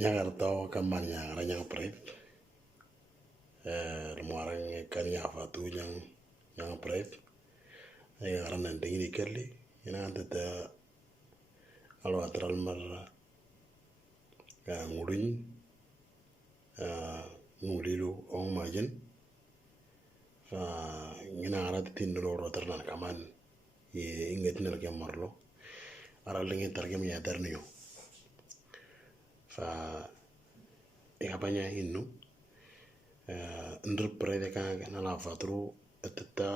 ñagartaw kamman ñagara ñang prep lumarang kan yafatu ñang prep ñagara nan dingini kelli ñanantata alwatral marra nguruñ ngulilu ong majin ñinagara tindolo rotarnan kaman ye ingetinal ke marlo aral ngin targem ya darniyo fa ikapanya innu ndir prede kan nala fatru etata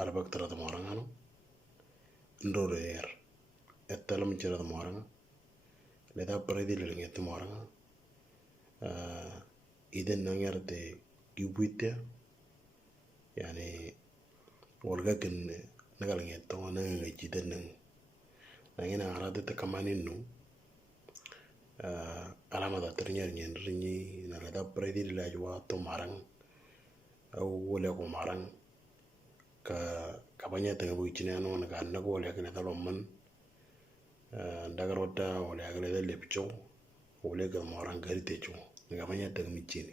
arbak tara morangano ndoro yer etalam cira moranga leda prede lenget moranga iden nangerte gibuite yani wolga ken nagal ngeto nanga jiden nangina arade te kamaninnu alama da ternyar nyendrinyi na leda predi la jwa to marang au wole ko marang ka banya tanga bu chine no na kan na ko wole kan da lomman ndagarota wole agale da lepcho wole ga marang gari techo nga banya tanga mi chini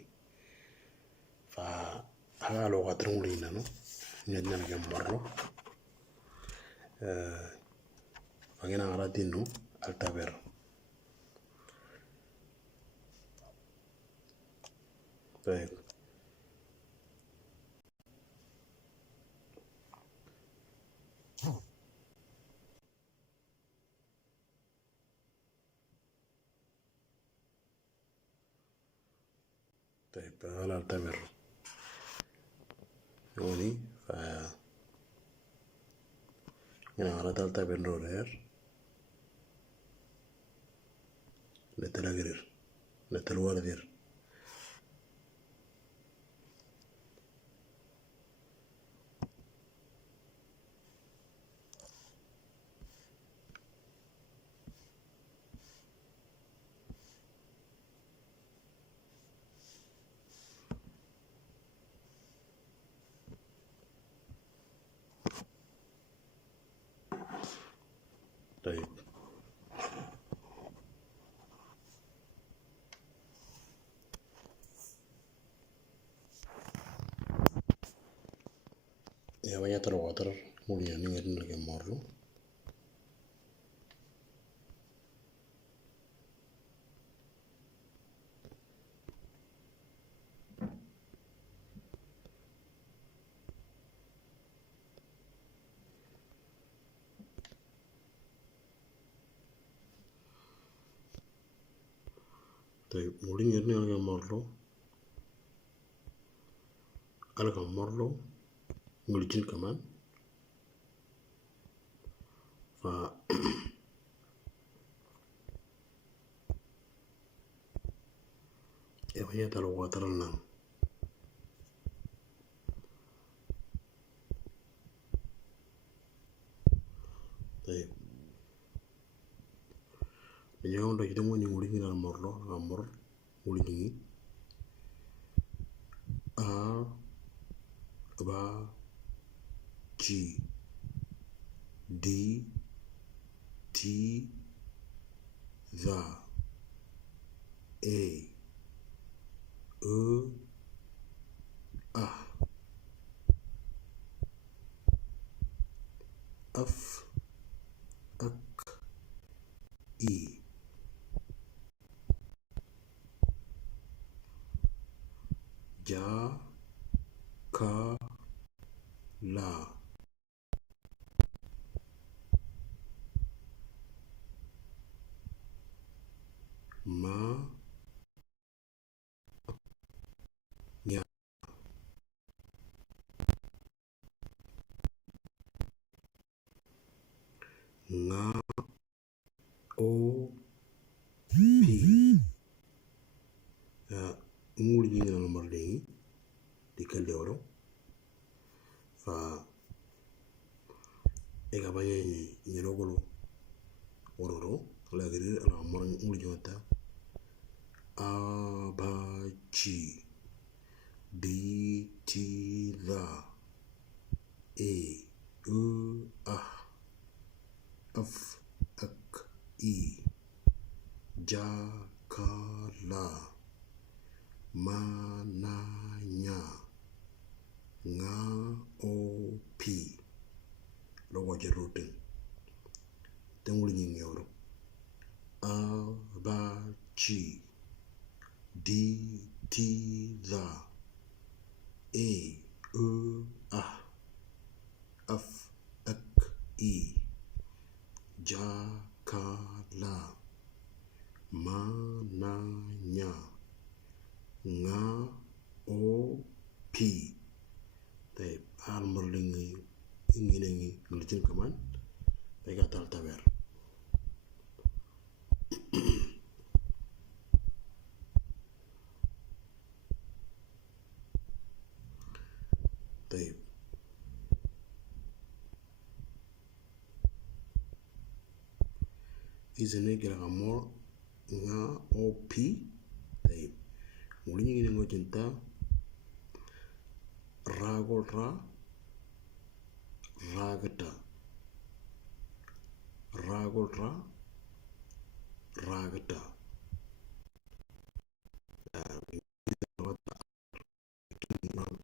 fa ala lo ga trungli na no nyadna ga marlo fangena aratinu altaber طيب على التمر يوني ف هنا على التمر نورير لتلاقرير لتلوالدير طيب ya banyak terwater mulia nih ngerin lagi morlo طيب mulia ngerin lagi morlo alga morlo ngulijin kaman fa ya banyak terwater nang طيب Yang udah kita mau ngulijin dalam morlo ngamor ngulijin a ba ci di ti za e a af ak i ja ka la ma nya nga o pi ngulijin dalam morlo di kaldero fa ega banya ni rogolo ororo la gari ala mor ngulijota a ba ci di ti za e a af ak i ja kala mananya nga opi lo waje roten tengul ni nyoro abachi di ti da e a af ak i jakala mananya nga opi. طيب المر لي إنجيني نلتين كمان بيجا تالتابير. طيب إذا نيجي لغمور nga op. طيب وليني نيجي جنتا راغول را راغتا راغول را راغتا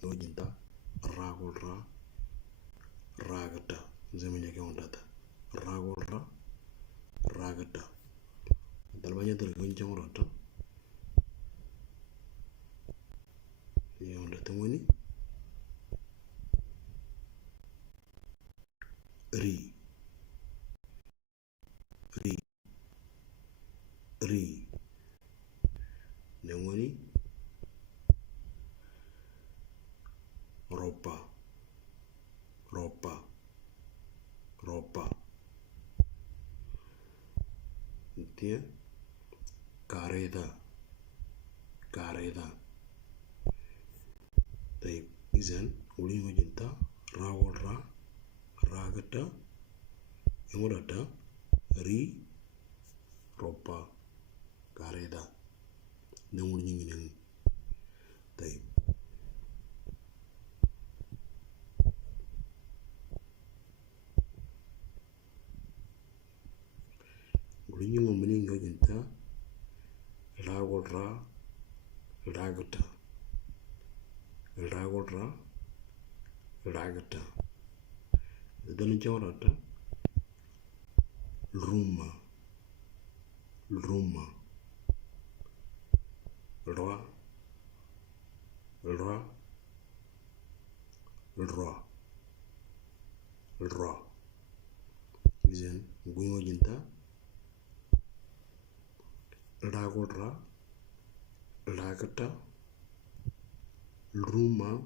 نيجي جنتا راغول را راغتا زي ما نيجي ونداتا راغول را راغتا dal banyak tergolong jauh rata yang udah temu ini ri yang ini ropa dia kareda طيب إذن ولين وجنتا راول را راغتا يمرتا ري روبا كاريدا نمول نينين. طيب ولين ومنين وجنتا راول را راغتا راغول را راغتا دون جورتا روما را إذن غوين وجنتا راغول را راغتا روما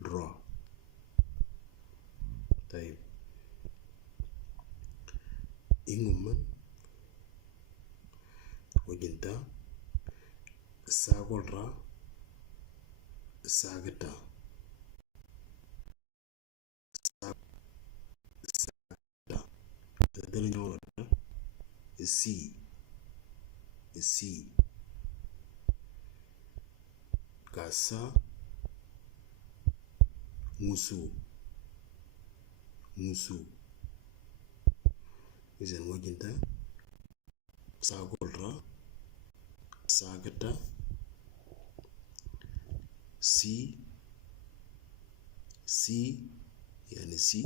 را. طيب إنغمان وجنتا ساغول را ساغتا dana ñëwata si kasa musu izan wajinta sagolra sagata si yani si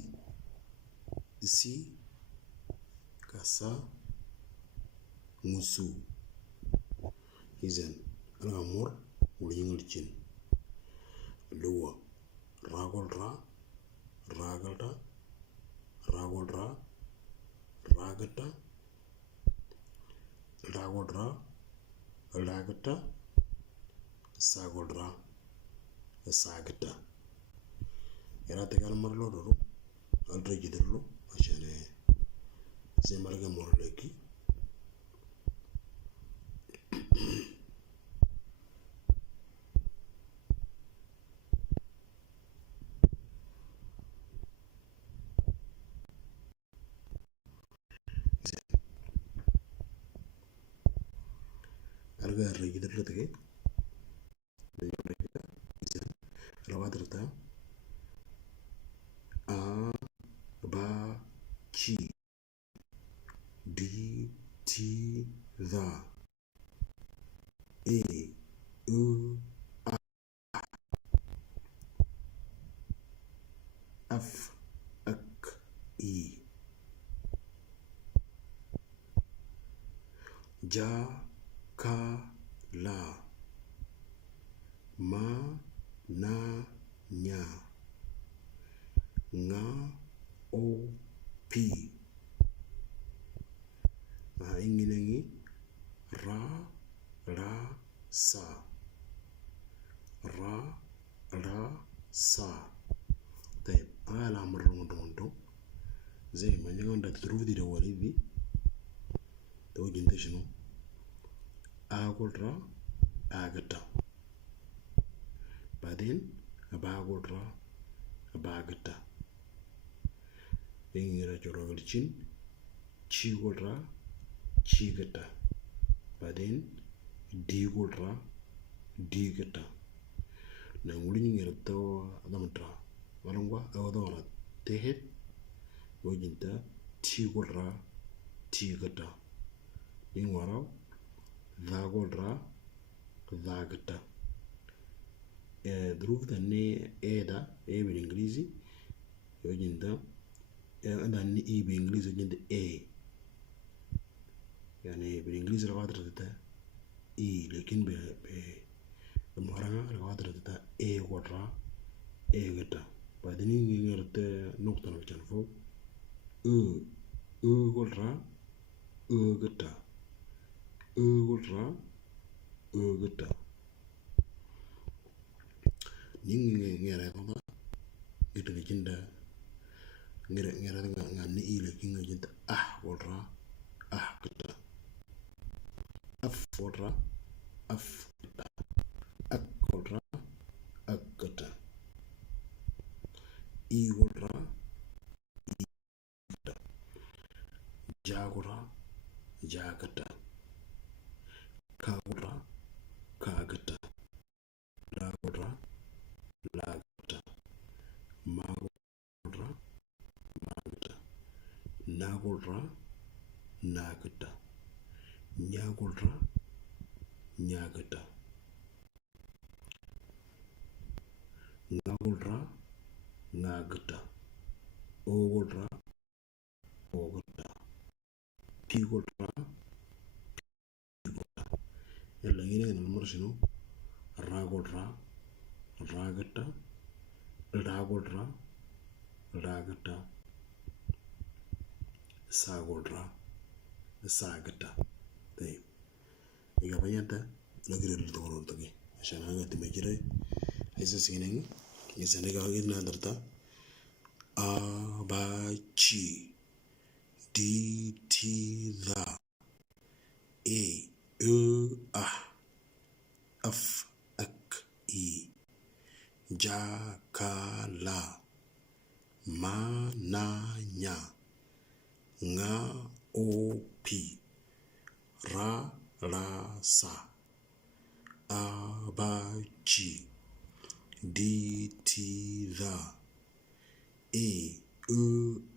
kasa musu izan al-amur wulinyul chin luwa ragolra ragalta ragolra ragata ragolra ragata sagolra sagata era tegal marlo doro aldre jiderlo ashane zemarga morleki alga regiderlo tege rawadrata ja ka la ma na nya nga o pi inginangi ra ra sa ra ra sa. طيب أنا مرة مدوندو زي ما نيجي تروف دي دوالي دي توجي انت شنو أقول را أقطع بعدين أقول را أقطع إني رجع رجلين شي قول را شي قطع بعدين دي قول را دي قطع نقول إني رتو أدم ترى ولنقوا أودورا تهت وجنتا تي قول را تي قطع إن وراو ذا قول را ذا قطع ظروف تاني إيدا إيه بالإنجليزي وجنتا أنا إيه بالإنجليزي وجنتا إيه يعني بالإنجليزي الغادرة تا إيه لكن بالمهرجان الغادرة تا إيه قطع إيه قطع بعدين ينقرت نقطة نرجع فوق قطع قطع قطع قطع ngere ko gitu jinda ngere nga ni ile kinga jinda wala kita wala kita wala kita wala kita jagura jagata kagura kagata lagura lagata magura magata nagura nagata nyagura nyagata ngagura ngagata ogura ogata pigura pigura yalla ngene ngana marsino ragura ragata ragura ragata sagura sagata. طيب إذا بينت نقدر نتطور تجي عشان هذا تمجري إذا سينين إذا نجا هنا درتا أباجي دي تي ذا إي أف أك إي جا كالا ما نا نيا nga o pi ra ra sa a ba ji di ti da e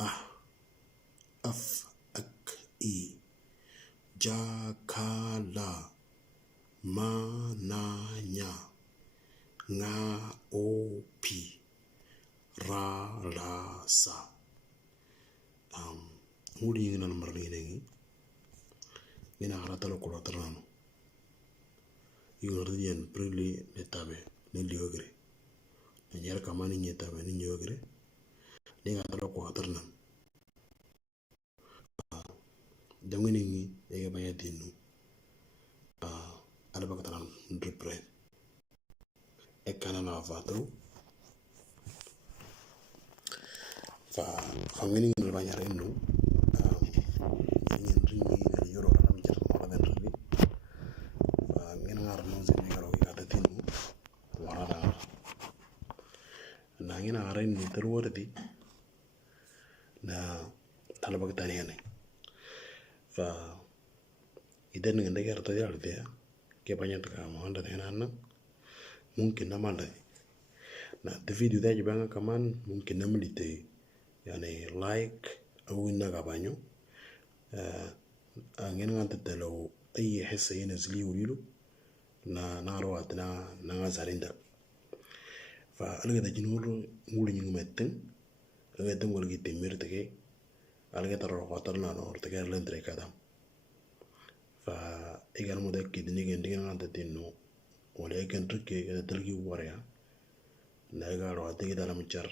a f ak i ja ka la ma na nya nga o pi ra ra sa. Muli ngina marli nengi ngina harata lo kula tarano yoro yen prili netabe ne liogre ne nyar kamani nyetabe ne nyogre ne ga talo ko tarnan dangini ngi e baya dinu ala bakataran ndrepre e kana na vatro fa ngini ngi banya renu yoro kanam jero mara den rebi ngin ngar no zin yoro ga tatinu warada na ngina aren ni terwardi na talabak taniyane fa idan ngende garta yarde ke banyak ka manda tenana mungkin namanda na the video da jibanga kaman mungkin namlite yani like au naga banyo ngeen nganta talo ay حصة ينزلي وليلو نارو أتنا نعزاريندا فألقى تجنور مولي نيمتن ألقى تنقل جيت ميرتكي ألقى ترى خاطرنا نور تكير لندري كذا ف igan mo da kidni gen digan nganta tinno wala ken tukke ga dalgi warya na ga ro ati da lam char